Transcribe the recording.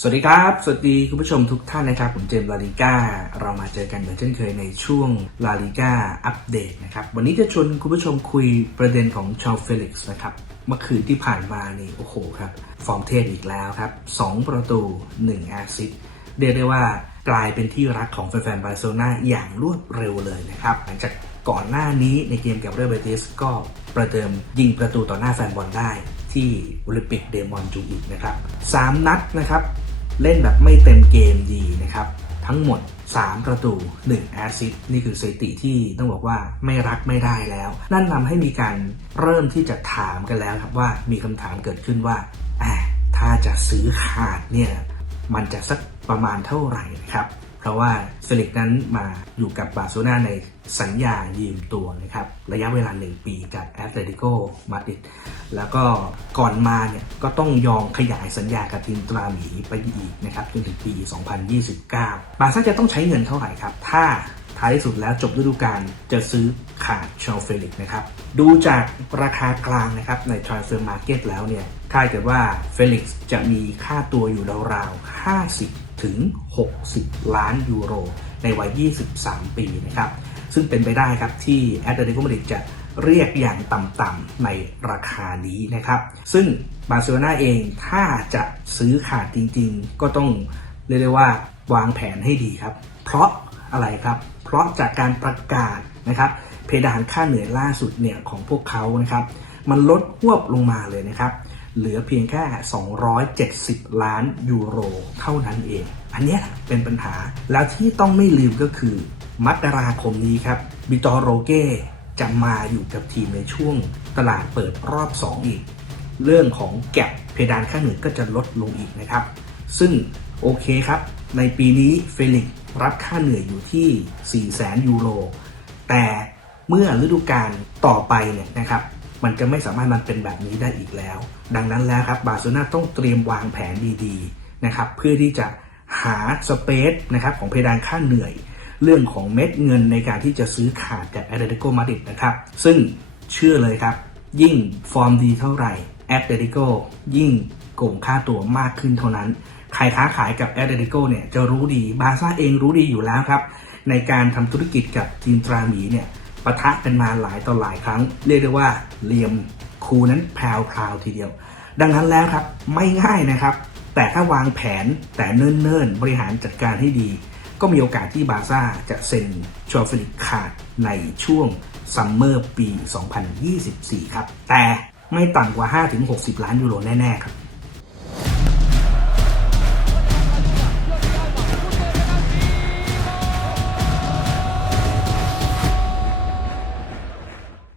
สวัสดีครับ สวัสดีคุณผู้ชมทุกท่านนะครับ ผมเจมส์ลาลิก้า เรามาเจอกันเหมือนเช่นเคยในช่วงลาลิก้าอัปเดตนะครับ วันนี้จะชวนคุณผู้ชมคุยประเด็นของชาวเฟลิกซ์นะครับ เมื่อคืนที่ผ่านมานี่ โอ้โหครับ ฟอร์มเทพอีกแล้วครับ 2 ประตู 1 แอซิสเรียกได้ว่ากลายเป็นที่รักของแฟนๆบาร์เซโลนาอย่างรวดเร็วเลยนะครับ หลังจากก่อนหน้านี้ในเกมกับเรอัลเบติสก็ประเดิมยิงประตูต่อหน้าแฟนบอลได้ที่โอลิมปิกเดมอนจูอิกนะครับสามนัดนะครับ เล่นแบบไม่เต็มเกมดีนะครับ ทั้งหมด 3 ประตู 1 แอสซิสต์นี่คือสถิติที่ต้องบอกว่าไม่รักไม่ได้แล้ว นั่นนำให้มีการเริ่มที่จะถามกันแล้วครับว่ามีคำถามเกิดขึ้นว่าถ้าจะซื้อขาดเนี่ยมันจะสักประมาณเท่าไหร่นะครับ เพราะว่าเฟลิกนั้นมาอยู่กับบาร์เซโลนาในสัญญายืมตัวนะครับ ระยะเวลา 1 ปีกับแอตเลติโกมาดริดแล้วก็ก่อนมาเนี่ยก็ต้องยอมขยายสัญญากับทีมตราหมีไปอีกนะครับจนถึงปี 2029 บาร์ซ่าจะต้องใช้เงินเท่าไหร่ครับ ถ้าท้ายที่สุดแล้วจบฤดูกาลจะซื้อขาดชาวเฟลิกนะครับ ดูจากราคากลางนะครับใน Transfer Market แล้วเนี่ยคาดกันว่าเฟลิกซ์จะมีค่าตัวอยู่ราวๆ 50 ถึง 60 ล้านยูโร ในวัย 23 ปีนะครับ ซึ่งเป็นไปได้ครับที่แอตเลติโกมาดริดจะเรียกอย่างต่ำๆในราคานี้นะครับ ซึ่งบาร์เซโลนาเองถ้าจะซื้อขาดจริงๆ ก็ต้องเรียกได้ว่าวางแผนให้ดีครับ เพราะอะไรครับ เพราะจากการประกาศนะครับ เพดานค่าเหนื่อยล่าสุดเนี่ยของพวกเขานะครับ มันลดหวบลงมาเลยนะครับ เหลือเพียงแค่ 270 ล้านยูโร เท่านั้นเอง อันนี้เป็นปัญหา แล้วที่ต้องไม่ลืมก็คือ มกราคมนี้ครับ บิตอโรเก้จะมาอยู่กับทีมในช่วงตลาดเปิดรอบ 2 อีก เรื่องของแก็บเพดานค่าเหนื่อยก็จะลดลงอีกนะครับ ซึ่งโอเคครับ ในปีนี้เฟลิกซ์รับค่าเหนื่อยอยู่ที่ 4 0 0 0 0 0 ยูโร แต่เมื่อฤดูกาลต่อไปเนี่ยนะครับ มันจะไม่สามารถมันเป็นแบบนี้ได้อีกแล้ว ดังนั้นแล้วครับบาร์เซโลนาต้องเตรียมวางแผนดีๆนะครับเพื่อที่จะหาสเปซนะครับของเพดานค่าเหนื่อย เรื่องของเม็ดเงินในการที่จะซื้อขาดกับแอตเลติโกมาดริดนะครับ ซึ่งเชื่อเลยครับ ยิ่งฟอร์มดีเท่าไหร่แอตเลติโกยิ่งโกงค่าตัวมากขึ้นเท่านั้น ใครค้าขายกับแอตเลติโกเนี่ยจะรู้ดีบาซ่าเองรู้ดีอยู่แล้วครับ ในการทำธุรกิจกับทีมตราหมีเนี่ย ปะทะกันมาหลายต่อหลายครั้ง เรียกได้ว่าเหลี่ยมคูนั้นแพรวพราวทีเดียว ดังนั้นแล้วครับไม่ง่ายนะครับ แต่ถ้าวางแผนแต่เนิ่นๆ บริหารจัดการให้ดี ก็มีโอกาสที่บาซ่าจะเซ็นชอฟิลิกขาดในช่วงซัมเมอร์ปี 2024 ครับ แต่ไม่ต่ำกว่า 5-60 ล้านยูโรแน่ ๆ ครับ